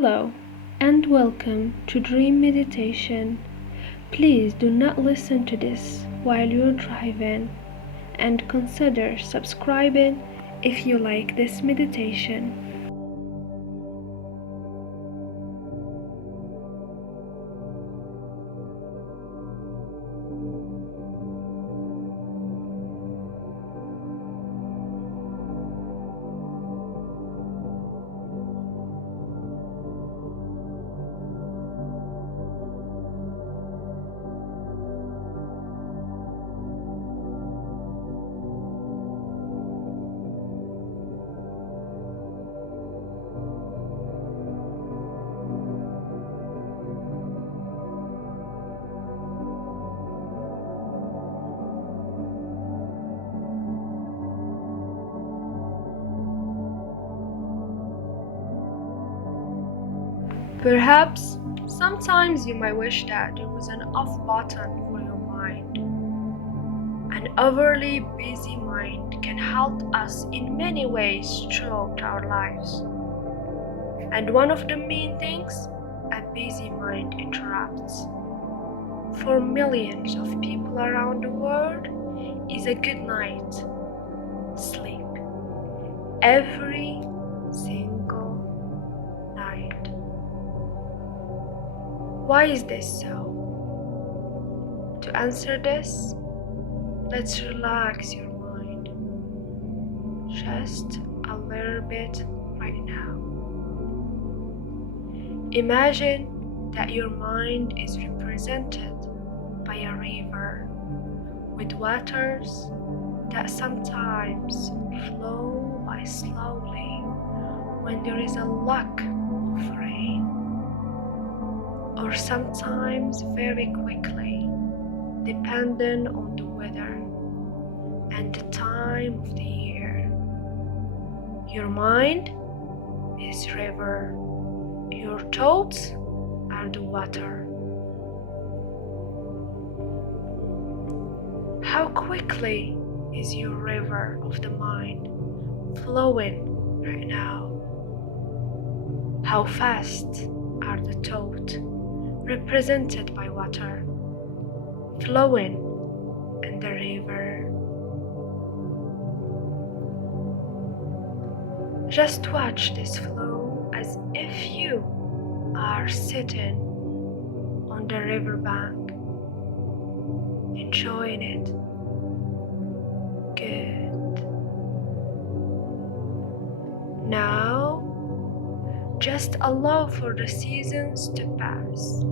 Hello and welcome to Dream Meditation. Please do not listen to this while you're driving and consider subscribing if you like this meditation. Perhaps sometimes you might wish that there was an off button for your mind. An overly busy mind can help us in many ways throughout our lives. And one of the main things a busy mind interrupts for millions of people around the world is a good night sleep every single night. Why is this so? To answer this, let's relax your mind just a little bit right now. Imagine that your mind is represented by a river with waters that sometimes flow by slowly when there is a lack of rain, or sometimes very quickly depending on the weather and the time of the year. Your mind is river, your thoughts are the water. How quickly is your river of the mind flowing right now? How fast are the thoughts represented by water flowing in the river? Just watch this flow as if you are sitting on the riverbank, enjoying it. Good. Now, just allow for the seasons to pass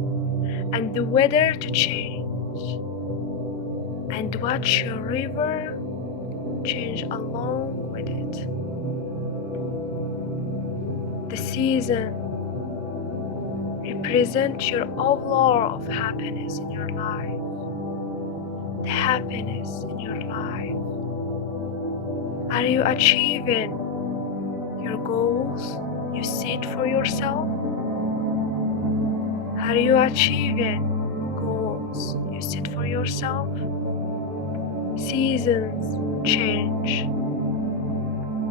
and the weather to change, and watch your river change along with it. The season represent your overall of happiness in your life. The happiness in your life. Are you achieving your goals you set for yourself? Are you achieving goals you set for yourself? Seasons change,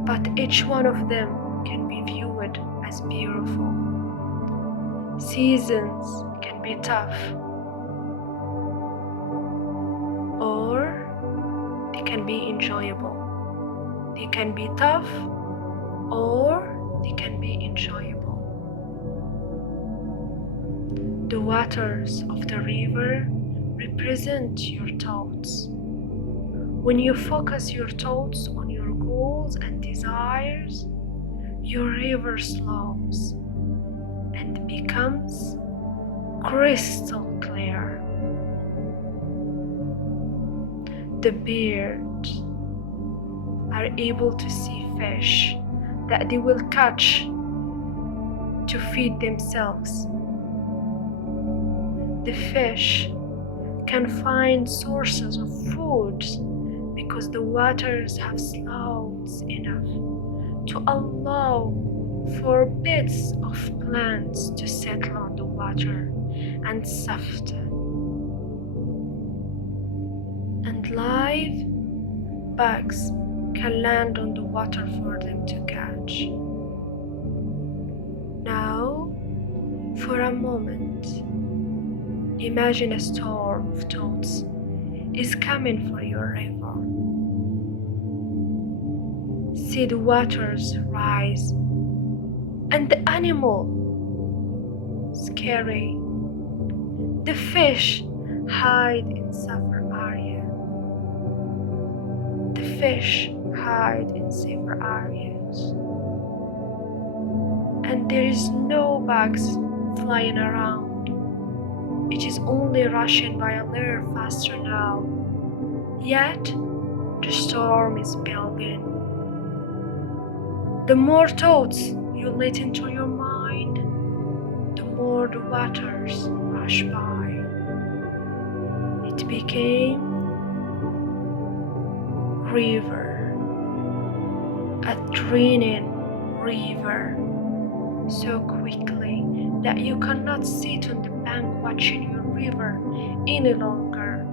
but each one of them can be viewed as beautiful. Seasons can be tough, or they can be enjoyable. They can be tough, or they can be enjoyable. The waters of the river represent your thoughts. When you focus your thoughts on your goals and desires, your river slows and becomes crystal clear. The birds are able to see fish that they will catch to feed themselves. The fish can find sources of food because the waters have slowed enough to allow for bits of plants to settle on the water and soften. And live bugs can land on the water for them to catch. Now For a moment, imagine a storm of thoughts is coming for your river. See the waters rise and the animal scary. The fish hide in safer area. The fish hide in safer areas. And there is no bugs flying around. It is only rushing by a little faster now. Yet the storm is building. The more thoughts you let into your mind, the more the waters rush by. It became river, a draining river, so quickly that you cannot sit on the bank watching your river any longer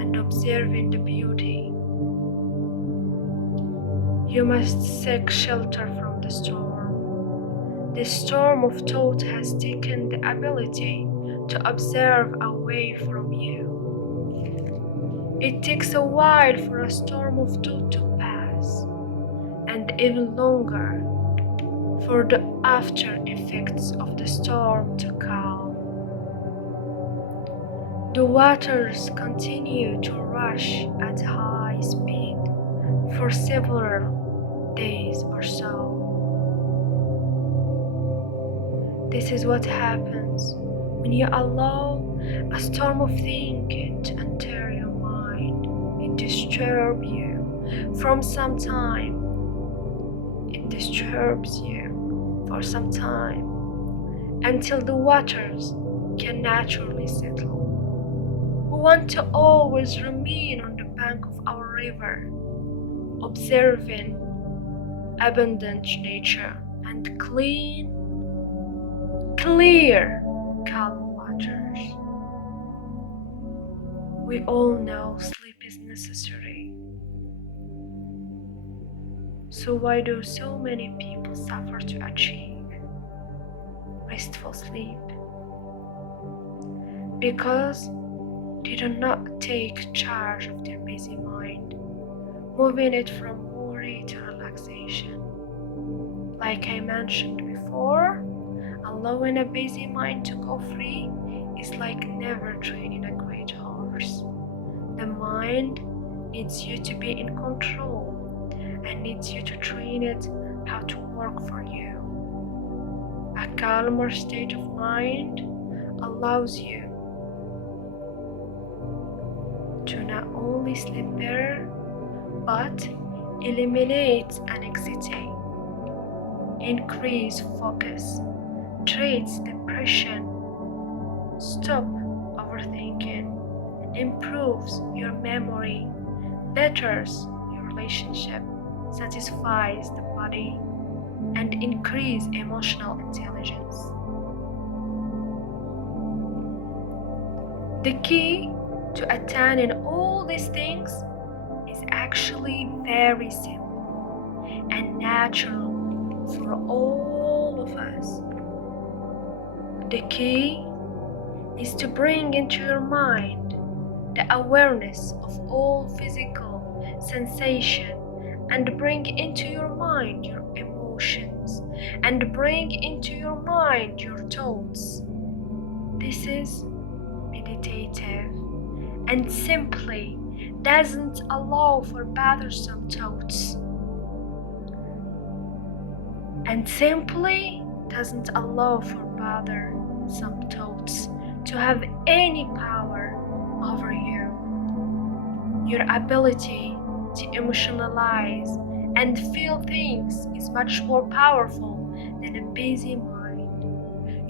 and observing the beauty. You must seek shelter from the storm. The storm of thought has taken the ability to observe away from you. It takes a while for a storm of thought to pass, and even longer for the after effects of the storm to calm. The waters continue to rush at high speed for several days or so. This is what happens when you allow a storm of thinking to enter your mind. It disturbs you from some time. It disturbs you for some time until the waters can naturally settle. We want to always remain on the bank of our river, observing abundant nature and clear, calm waters. We all know sleep is necessary. So why do so many people suffer to achieve restful sleep? Because they do not take charge of their busy mind, moving it from worry to relaxation. Like I mentioned before, allowing a busy mind to go free is like never training a great horse. The mind needs you to be in control and needs you to train it how to work for you. A calmer state of mind allows you to not only sleep better, but eliminate anxiety, increase focus, treats depression, stop overthinking, improves your memory, betters your relationship, satisfies the body, and increase emotional intelligence. The key to attaining all these things is actually very simple and natural for all of us. The key is to bring into your mind the awareness of all physical sensation and bring into your mind your emotions and bring into your mind your thoughts. This is meditative and simply doesn't allow for bothersome thoughts and simply doesn't allow for bothersome thoughts to have any power over you. Your ability to emotionalize and feel things is much more powerful than a busy mind.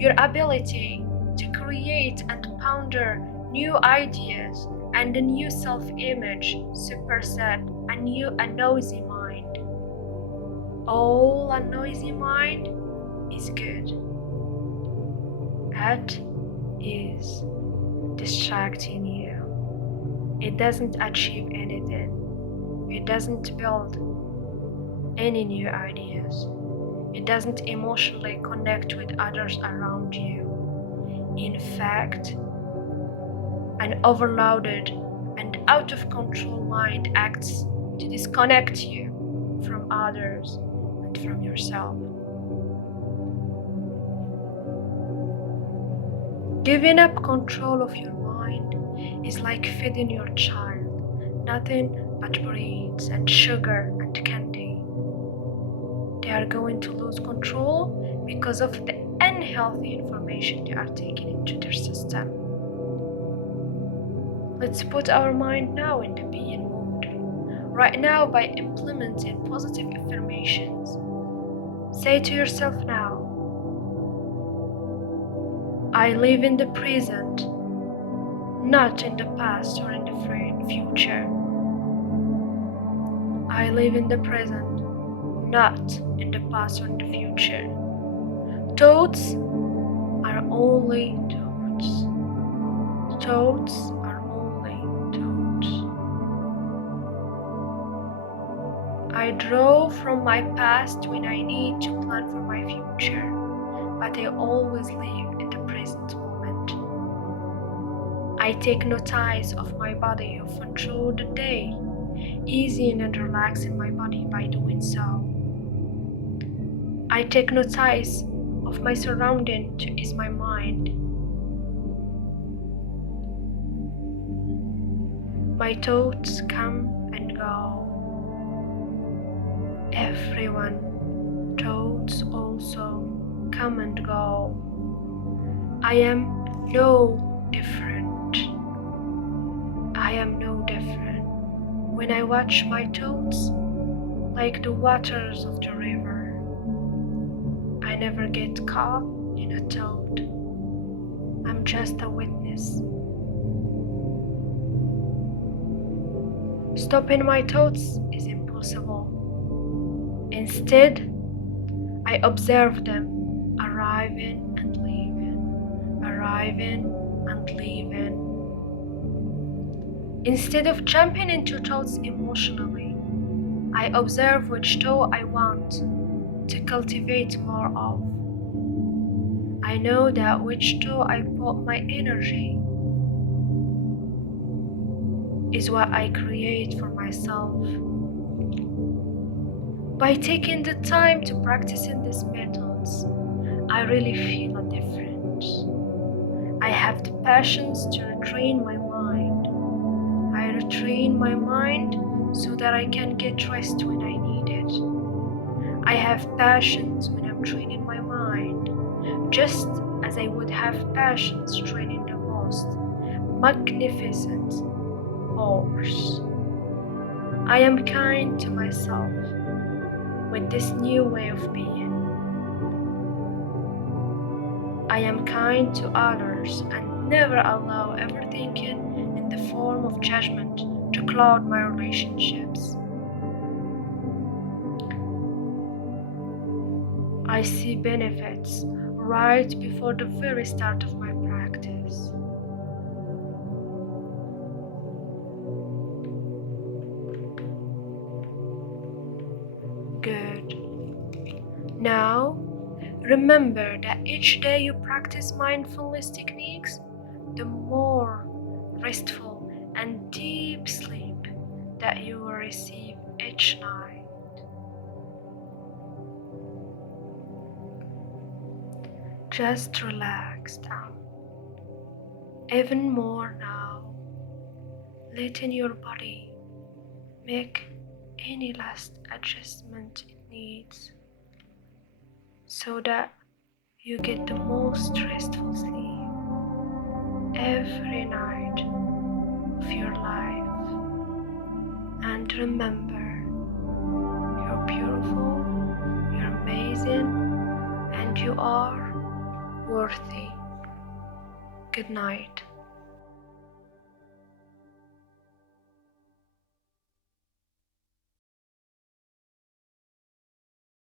Your ability to create and ponder new ideas and a new self-image superset a noisy mind. All a noisy mind is good. That is distracting you. It doesn't achieve anything. It doesn't build any new ideas. It doesn't emotionally connect with others around you. In fact, an overloaded and out of control mind acts to disconnect you from others and from yourself. Giving up control of your mind is like feeding your child nothing but breads and sugar and candy. They are going to lose control because of the unhealthy information they are taking into their system. Let's put our mind now in the being mode. Right now, by implementing positive affirmations, say to yourself now, I live in the present, not in the past or in the future. I live in the present, not in the past or in the future. Thoughts are only thoughts. Thoughts are only thoughts. I draw from my past when I need to plan for my future, but I always live in the present moment. I take notice of my body often through the day, easing and relaxing my body by doing so. I take notice of my surrounding to ease my mind. My thoughts come and go. Everyone, thoughts also come and go. I am no different. I am no different. When I watch my thoughts, like the waters of the river, I never get caught in a thought. I'm just a witness. Stopping my thoughts is impossible. Instead, I observe them arriving and leaving, arriving and leaving. Instead of jumping into thoughts emotionally, I observe which thought I want to cultivate more of. I know that which thought I put my energy is what I create for myself. By taking the time to practicing these methods, I really feel a difference. I have the patience to retrain my mind. I retrain my mind so that I can get rest when I need it. I have passions when I'm training my mind, just as I would have passions training the most magnificent horse. I am kind to myself with this new way of being. I am kind to others and never allow overthinking in the form of judgment to cloud my relationships. I see benefits right before the very start of my practice. Good. Now, remember that each day you practice mindfulness techniques, the more restful and deep sleep that you will receive each night. Just relax down, even more now, letting your body make any last adjustment it needs so that you get the most restful sleep every night of your life. And remember, you're beautiful, you're amazing, and you are worthy. Good night.